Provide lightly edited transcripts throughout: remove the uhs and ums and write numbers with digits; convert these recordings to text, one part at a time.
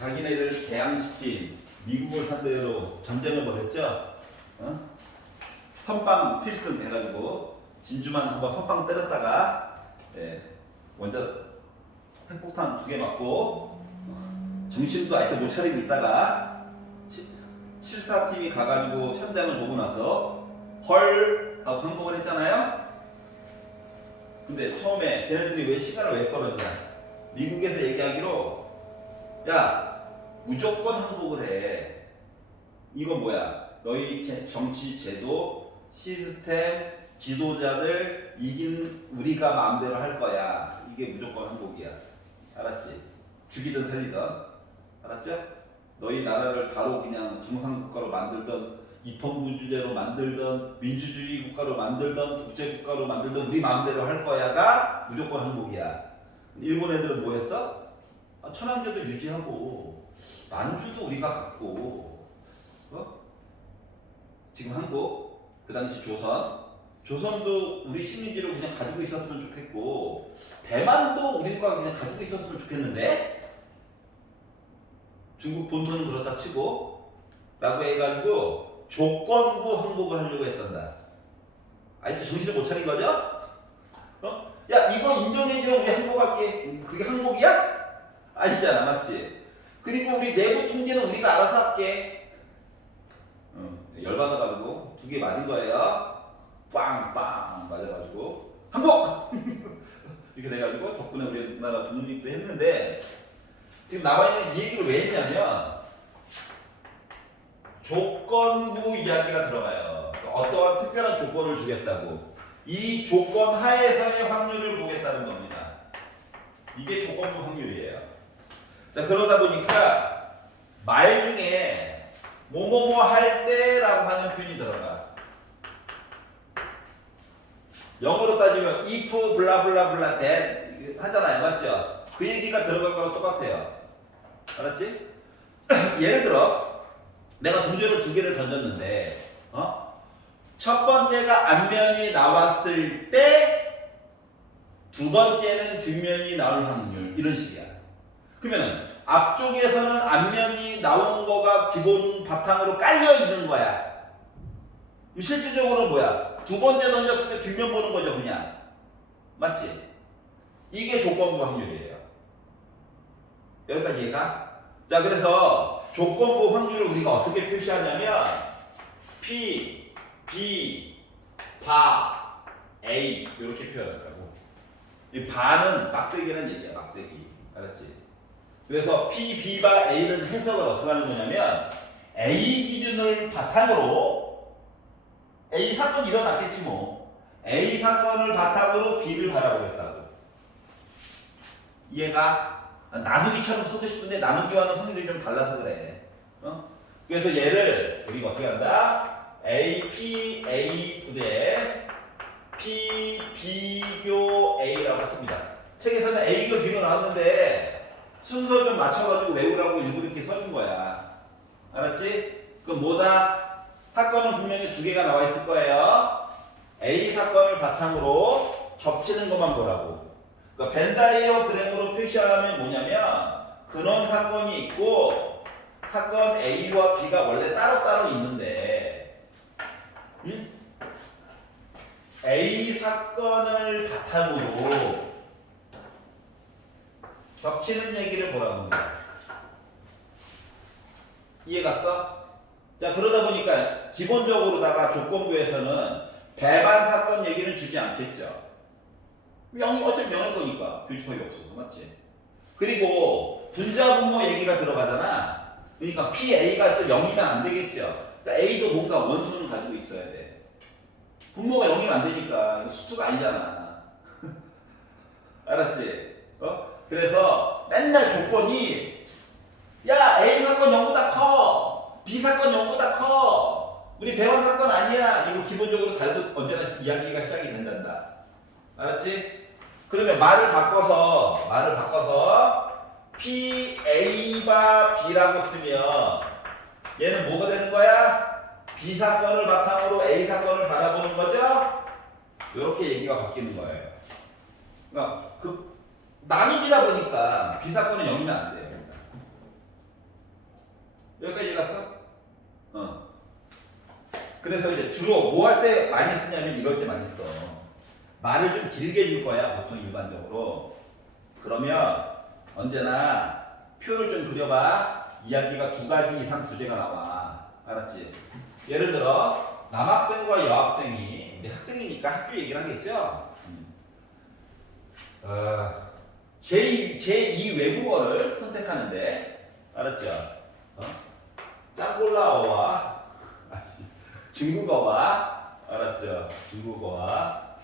자기네들 개항시킨 미국을 상대로 전쟁을 벌였죠. 선빵 필승 해가지고 진주만 한번 선빵 때렸다가 원자 핵폭탄 2개 맞고 정신도 아직도 못 차리고 있다가 실사팀이 가가지고 현장을 보고 나서 헐 하고 항복을 했잖아요. 근데 처음에 걔네들이 왜 시간을 왜 끌었냐, 미국에서 얘기하기로 야 무조건 항복을 해. 이건 뭐야, 너희 정치 제도 시스템 지도자들 이긴 우리가 마음대로 할 거야. 이게 무조건 항복이야. 알았지? 죽이든 살리든. 알았죠? 너희 나라를 바로 그냥 정상국가로 만들던 입헌군주제로 만들던 민주주의 국가로 만들던 독재국가로 만들던 우리 마음대로 할 거야가 무조건 항복이야. 일본 애들은 뭐 했어? 천황제도 유지하고 만주도 우리가 갖고 지금 한국, 그 당시 조선도 우리 식민지로 그냥 가지고 있었으면 좋겠고 대만도 우리가 그냥 가지고 있었으면 좋겠는데 중국 본토는 그렇다 치고 라고 해가지고 조건부 항복을 하려고 했단다. 아직도 정신을 못 차린 거죠? 야 이거 인정해주면 우리 항복할게. 그게 항복이야? 아니잖아, 맞지? 그리고 우리 내부 통제는 우리가 알아서 할게. 열받아가지고 2개 맞은 거예요. 빵빵 맞아가지고 항복! 이렇게 돼가지고 덕분에 우리나라 독립도 했는데, 지금 나와 있는 이 얘기를 왜 했냐면 조건부 이야기가 들어가요. 그러니까 어떠한 특별한 조건을 주겠다고. 이 조건 하에서의 확률을 보겠다는 겁니다. 이게 조건부 확률이에요. 자, 그러다 보니까 말 중에 뭐뭐뭐 할 때라고 하는 표현이 들어가. 영어로 따지면 if 블라블라블라 that 하잖아요, 맞죠? 그 얘기가 들어갈 거랑 똑같아요. 알았지? 예를 들어 내가 동전을 2개를 던졌는데 첫 번째가 앞면이 나왔을 때 두 번째는 뒷면이 나올 확률, 이런 식이야. 그러면 앞쪽에서는 앞면이 나온 거가 기본 바탕으로 깔려 있는 거야. 실질적으로 뭐야? 두 번째 던졌을 때 뒷면 보는 거죠, 그냥. 맞지? 이게 조건부 확률이에요. 여기까지 이해가? 자, 그래서 조건부 확률을 우리가 어떻게 표시하냐면 P, B, 바, A 이렇게 표현한다고. 이 바는 막대기라는 얘기야, 막대기. 알았지? 그래서 P, B, 바, A는 해석을 어떻게 하는 거냐면 A 기준을 바탕으로 A 사건이 일어났겠지 뭐. A 사건을 바탕으로 B를 바라보겠다고. 이해가? 나누기처럼 쓰고 싶은데 나누기와는 성질이 좀 달라서 그래. 그래서 얘를 우리가 어떻게 한다? A, P, A 부대 P, 비교 A라고 씁니다. 책에서는 A교 B로 나왔는데 순서 좀 맞춰가지고 외우라고 일부러 이렇게 써준 거야. 알았지? 그럼 뭐다? 사건은 분명히 2개가 나와 있을 거예요. A 사건을 바탕으로 겹치는 것만 보라고. 그러니까 벤다이어그램으로 표시하면 뭐냐면 근원 사건이 있고 사건 A와 B가 원래 따로따로 있는데 A 사건을 바탕으로 겹치는 얘기를 보라고 합니다. 이해 갔어? 자, 그러다 보니까 기본적으로다가 조건부에서는 배반 사건 얘기는 주지 않겠죠. 어차피 0일 거니까 교집합이 없어서, 맞지? 그리고 분자분모 얘기가 들어가잖아. 그러니까 PA가 또 0이면 안 되겠죠. 그러니까 A도 뭔가 원소는 가지고 있어야 돼. 분모가 0이면 안 되니까 수수가 아니잖아. 알았지? 그래서 맨날 조건이 야 A 사건 0보다 커, B 사건 0보다 커, 우리 배반 사건 아니야. 이거 기본적으로 다들 언제나 이야기가 시작이 된단다. 알았지? 그러면 말을 바꿔서 P, A바 B라고 쓰면 얘는 뭐가 되는 거야? B 사건을 바탕으로 A 사건을 바라보는 거죠? 이렇게 얘기가 바뀌는 거예요. 그러니까 나누기다 보니까 B 사건은 0이면 안 돼요. 그래서 이제 주로 뭐 할 때 많이 쓰냐면 이럴 때 많이 써. 말을 좀 길게 줄 거야, 보통 일반적으로. 그러면 언제나 표를 좀 그려봐. 이야기가 2가지 이상 주제가 나와. 알았지? 예를 들어 남학생과 여학생이, 우리 학생이니까 학교 얘기를 하겠죠? 제2 외국어를 선택하는데, 알았죠? 짱골라어와 중국어와, 알았죠? 중국어와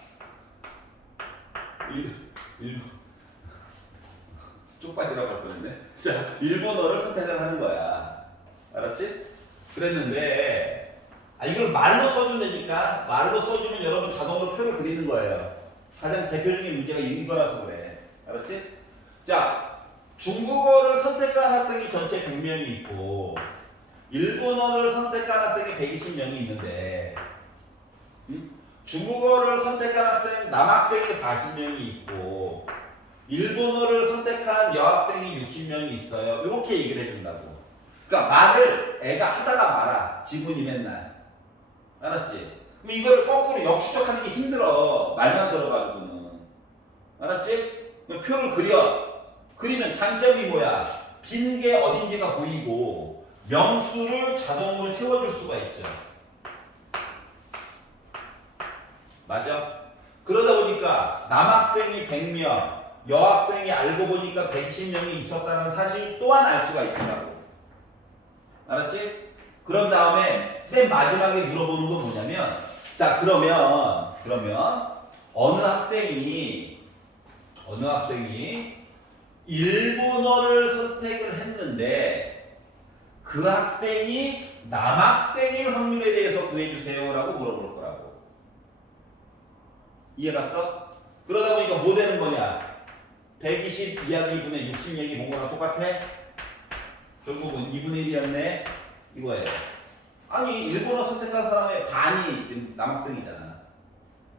쪽팔이라고 할 뻔했네. 자, 일본어를 선택을 하는 거야. 알았지? 그랬는데, 이걸 말로 써준다니까. 말로 써주면 여러분 자동으로 표를 그리는 거예요. 가장 대표적인 문제가 이거라서 그래. 알았지? 자, 중국어를 선택한 학생이 전체 100명이 있고, 일본어를 선택한 학생이 120명이 있는데, 중국어를 선택한 학생, 남학생이 40명이 있고, 일본어를 선택한 여학생이 60명이 있어요. 이렇게 얘기를 해준다고. 그러니까 말을 애가 하다가 말아. 지문이 맨날. 알았지? 그럼 이걸 거꾸로 역추적하는 게 힘들어. 말만 들어가지고는. 알았지? 그럼 표를 그려. 그리면 장점이 뭐야? 빈 게 어딘지가 보이고 명수를 자동으로 채워줄 수가 있죠. 맞아? 그러다 보니까 남학생이 100명, 여학생이 알고 보니까 120명이 있었다는 사실 또한 알 수가 있더라고. 알았지? 그런 다음에 맨 마지막에 물어보는 건 뭐냐면, 자, 그러면 어느 학생이 일본어를 선택을 했는데 그 학생이 남학생일 확률에 대해서 구해주세요라고 물어볼 거라고. 이해갔어? 그러다 보니까 뭐 되는 거냐? 120 이야기분의 60 얘기 본 거랑 똑같아? 결국은 2분의 1이었네? 이거예요. 아니, 일본어 선택한 사람의 반이 지금 남학생이잖아.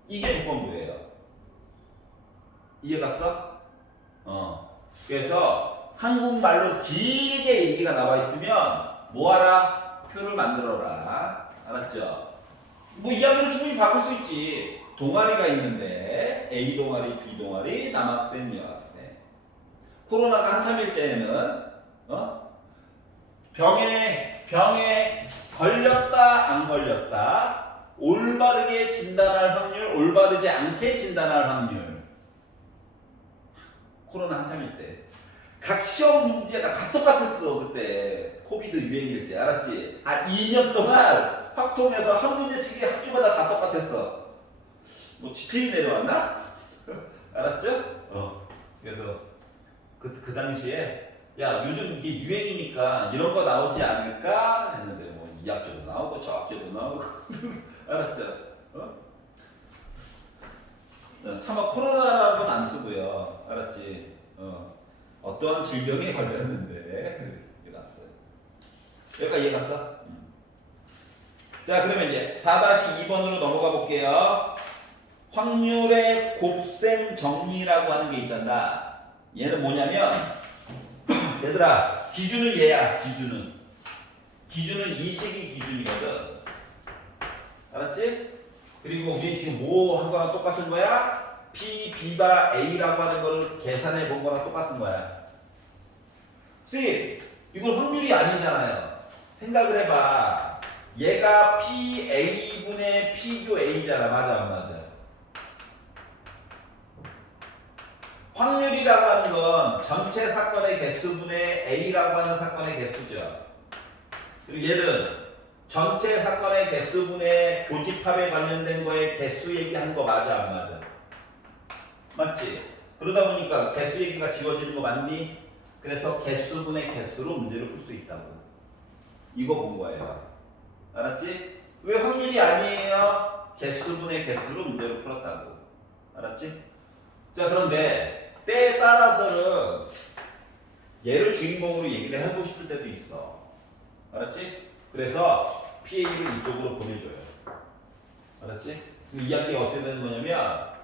이게 조건부예요. 이해갔어? 그래서 한국말로 길게 얘기가 나와 있으면 뭐하라? 표를 만들어라. 알았죠? 뭐 이야기를 충분히 바꿀 수 있지. 동아리가 있는데 A 동아리, B 동아리, 남학생, 여학생. 코로나가 한참일 때에는 병에 걸렸다 안 걸렸다, 올바르게 진단할 확률, 올바르지 않게 진단할 확률. 코로나 한참일 때 각 시험 문제가 다 똑같았어. 그때 코비드 유행일 때. 알았지? 2년 동안 확통해서 한 문제씩이 학교마다 다 똑같았어. 뭐 지침이 내려왔나? 알았죠? 그래서 그 당시에 야, 요즘 이게 유행이니까 이런 거 나오지 않을까 했는데 뭐 이 학교도 나오고 저 학교도 나오고 알았죠? 차마 코로나라는 건 안 쓰고요. 알았지? 어떠한 질병에 걸렸는데 이게 났어요. 여기까지 이해 갔어? 자, 그러면 이제 4-2번으로 넘어가 볼게요. 확률의 곱셈 정리라고 하는 게 있단다. 얘는 뭐냐면, 얘들아, 기준은 얘야. 기준은 이 식이 기준이거든. 알았지? 그리고 우리 지금 뭐 한 거랑 똑같은 거야? P, B바 A라고 하는 거를 계산해 본 거랑 똑같은 거야. 이건 확률이 아니잖아요. 생각을 해봐. 얘가 PA분의 P교 A잖아. 맞아 안 맞아? 확률이라고 하는 건 전체 사건의 개수분의 A라고 하는 사건의 개수죠. 그리고 얘는 전체 사건의 개수분의 교집합에 관련된 거에 개수 얘기한 거 맞아 안 맞아? 맞지? 그러다 보니까 개수 얘기가 지워지는 거 맞니? 그래서 개수분의 개수로 문제를 풀 수 있다고. 이거 본 거예요. 알았지? 왜 확률이 아니에요? 개수분의 개수로 문제를 풀었다고. 알았지? 자, 그런데 때에 따라서는 얘를 주인공으로 얘기를 해보고 싶을 때도 있어. 알았지? 그래서 PA를 이쪽으로 보내줘요. 알았지? 이 이야기가 어떻게 되는 거냐면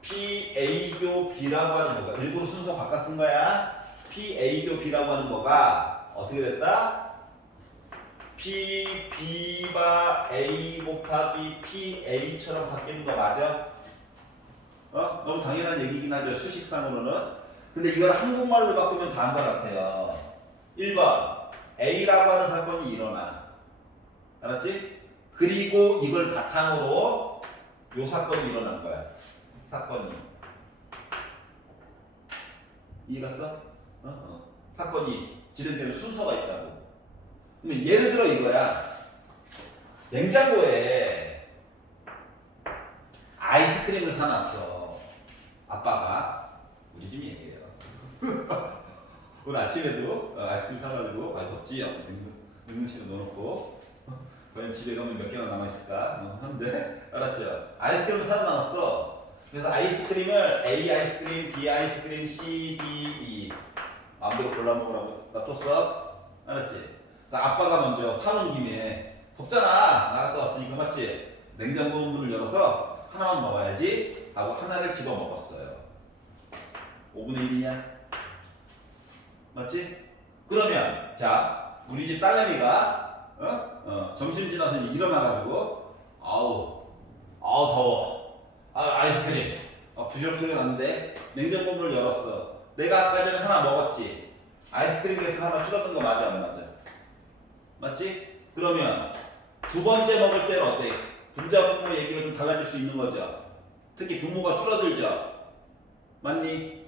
PA교 B라고 하는 거가, 일부러 순서 바꿔 쓴 거야. PA교 B라고 하는 거가 어떻게 됐다? P B바 A 곱하기 P A처럼 바뀌는 거 맞아? 너무 당연한 얘기긴 하죠. 수식상으로는. 근데 이걸 한국말로 바꾸면 다음과 같아요. 1번 A라고 하는 사건이 일어나. 알았지? 그리고 이걸 바탕으로 요 사건이 일어난 거야. 사건이. 이해갔어? 사건이 진행되는 순서가 있다고. 그러면 예를 들어 이거야. 냉장고에 아이스크림을 사놨어. 아빠가. 우리 집 얘기예요. 오늘 아침에도 아이스크림 사가지고 덥지? 냉동실에 넣어놓고 과연 집에 가면 몇 개나 남아있을까 하는데 알았죠? 아이스크림을 사다 놨어. 그래서 아이스크림을 A 아이스크림, B 아이스크림, C, D, E 마음대로 골라 먹으라고 놔뒀어. 알았지? 그러니까 아빠가 먼저 사는 김에 덥잖아. 나갔다 왔으니까 맞지? 냉장고 문을 열어서 하나만 먹어야지 하고 하나를 집어 먹었어요. 5분의 1이냐? 맞지? 그러면 자 우리 집 딸내미가 점심 지나서 이제 일어나가지고 아우 더워. 아이스크림 부지런하게 났는데 냉장고 문을 열었어. 내가 아까 전에 하나 먹었지. 아이스크림에서 하나 줄었던 거 맞아 안 맞아? 맞지? 그러면 두 번째 먹을 때는 어때? 분자 분모 얘기가 좀 달라질 수 있는 거죠. 특히 분모가 줄어들죠. 맞니?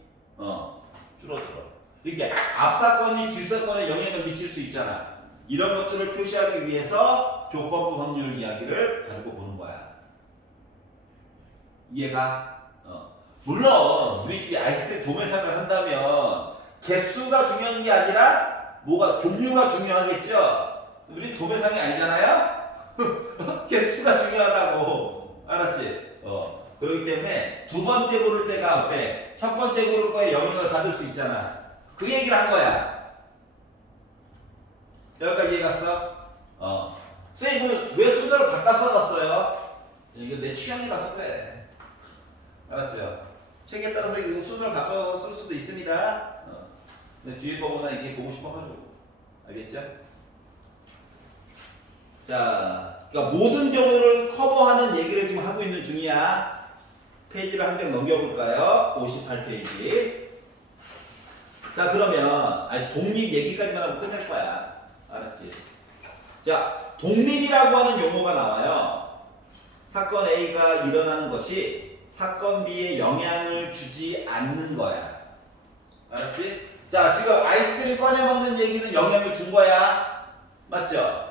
줄어들어. 이렇게 앞사건이 뒷사건에 영향을 미칠 수 있잖아. 이런 것들을 표시하기 위해서 조건부 확률 이야기를 가지고 보는 거야. 이해가? 물론 우리 집이 아이스크림 도매상을 한다면 개수가 중요한 게 아니라 뭐가 종류가 중요하겠죠. 우리 도매상이 아니잖아요. 개수가 중요하다고. 알았지? 그렇기 때문에 두 번째 고를 때가 어때? 첫 번째 고를 거에 영향을 받을 수 있잖아. 그 얘기를 한 거야. 여기까지 이해 갔어? 선생님 왜 순서를 바꿔 써놨어요? 이거 내 취향이라서 그래. 알았죠? 책에 따라서 이거 순서를 바꿔 쓸 수도 있습니다. 근데 뒤에 거보다 이게 보고 싶어가지고. 알겠죠? 자, 그러니까 모든 경우를 커버하는 얘기를 지금 하고 있는 중이야. 페이지를 한 장 넘겨볼까요? 58페이지. 자, 그러면 독립 얘기까지만 하고 끝낼 거야. 알았지? 자, 독립이라고 하는 용어가 나와요. 사건 A가 일어나는 것이 사건 B에 영향을 주지 않는 거야. 알았지? 자, 지금 아이스크림 꺼내 먹는 얘기는 영향을 준 거야. 맞죠?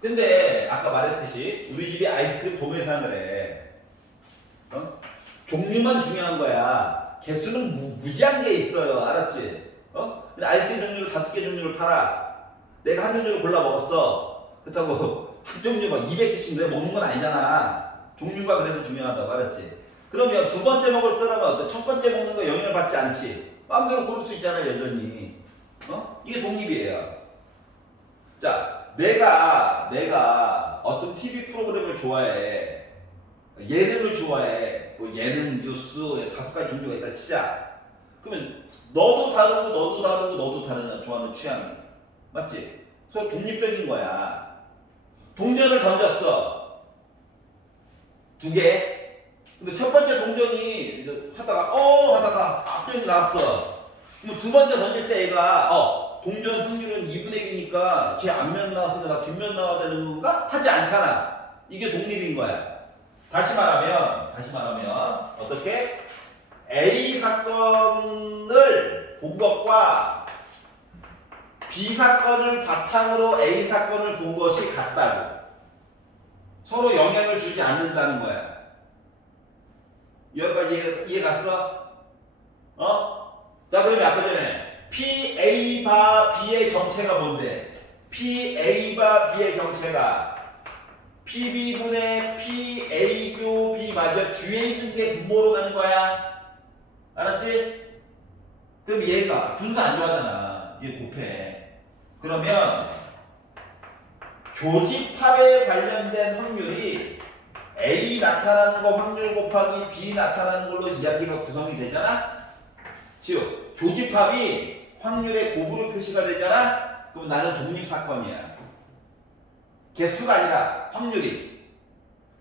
근데 아까 말했듯이 우리 집이 아이스크림 도매상을 해. 종류만 중요한 거야. 개수는 무지한 게 있어요. 알았지? 근데 아이스크림 종류를 5개 종류를 팔아. 내가 한 종류를 골라 먹었어. 그렇다고 한 종류 막 200개씩 내가 먹는 건 아니잖아. 종류가 그래서 중요하다고. 알았지? 그러면 두 번째 먹을 사람은 어때? 첫 번째 먹는 거 영향을 받지 않지. 마음대로 고를 수 있잖아, 여전히. 이게 독립이에요. 자, 내가 어떤 TV 프로그램을 좋아해. 예능을 좋아해. 뭐 예능, 뉴스, 5가지 종류가 있다 치자. 그러면 너도 다르고 다르잖아. 좋아하는 취향이. 맞지? 서로 독립적인 거야. 동전을 던졌어. 2개. 근데 첫 번째 동전이 하다가 앞전이 나왔어. 그럼 두 번째 던질 때 얘가 동전 확률은 2분의 1이니까 제 앞면 나왔으니까 나 뒷면 나와야 되는 건가? 하지 않잖아. 이게 독립인 거야. 다시 말하면 어떻게? A 사건을 본 것과 B 사건을 바탕으로 A 사건을 본 것이 같다고. 서로 영향을 주지 않는다는 거야. 여기까지 이해 갔어? 자, 그러면 아까 전에 PA 바 B의 정체가 뭔데? PA 바 B의 정체가 PB분의 PA교 B 맞아. 뒤에 있는 게 분모로 가는 거야. 알았지? 그럼 얘가 분수 안 좋아하잖아. 얘 곱해. 그러면 교집합에 관련된 확률이 A 나타나는 거 확률 곱하기 B 나타나는 걸로 이야기가 구성이 되잖아? 즉, 교집합이 확률의 곱으로 표시가 되잖아? 그럼 나는 독립사건이야. 개수가 아니라 확률이.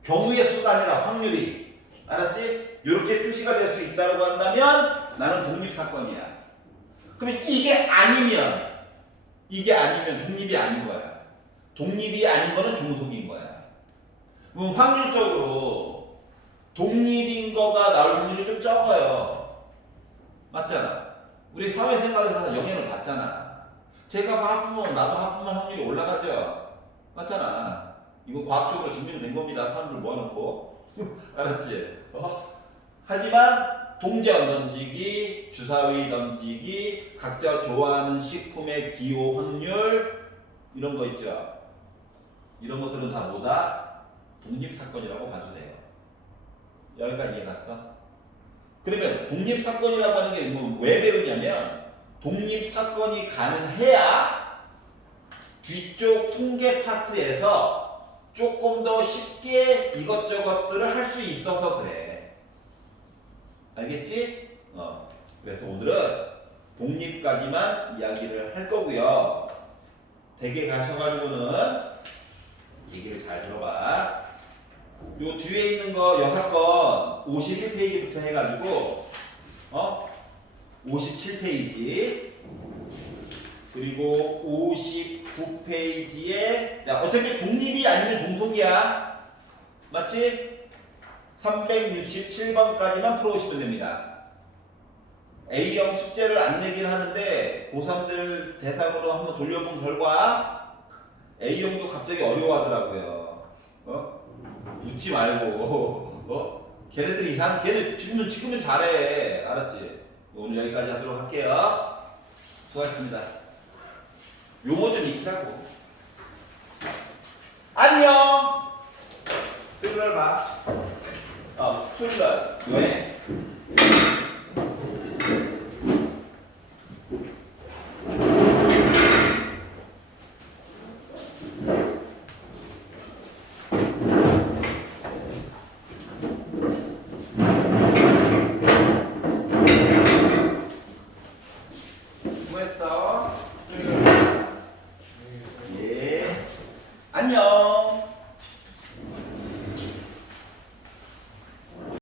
경우의 수가 아니라 확률이. 알았지? 이렇게 표시가 될 수 있다고 한다면 나는 독립사건이야. 그러면 이게 아니면 독립이 아닌 거야. 독립이 아닌 거는 종속인 거야. 그럼 확률적으로 독립인 거가 나올 확률이 좀 적어요. 맞잖아. 우리 사회생활에서 영향을 받잖아. 제가 하품하면 나도 하품할 확률이 올라가죠. 맞잖아. 이거 과학적으로 증명된 겁니다. 사람들 모아놓고. 알았지? 하지만 동전 던지기, 주사위 던지기, 각자 좋아하는 식품의 기호 확률 이런 거 있죠. 이런 것들은 다 뭐다? 독립사건이라고 봐도 돼요. 여기까지 이해갔어? 그러면 독립사건이라고 하는 게 왜 배우냐면 독립사건이 가능해야 뒤쪽 통계 파트에서 조금 더 쉽게 이것저것들을 할 수 있어서 그래. 알겠지? 그래서 오늘은 독립까지만 이야기를 할 거고요. 댁에 가셔가지고는 얘기를 잘 들어봐. 요 뒤에 있는 거 여사건 51페이지부터 해가지고 57페이지 그리고 59페이지에 어차피 독립이 아니면 종속이야. 맞지? 367번까지만 풀어오시면 됩니다. A형 숙제를 안 내긴 하는데 고3들 대상으로 한번 돌려본 결과 A형도 갑자기 어려워하더라고요. 웃지 말고 걔네들 걔네 지금은 잘해. 알았지? 오늘 여기까지 하도록 할게요. 수고하셨습니다. 용어 좀 익히라고. 안녕. 토요일 봐. 토요일 날 왜? 수고했어.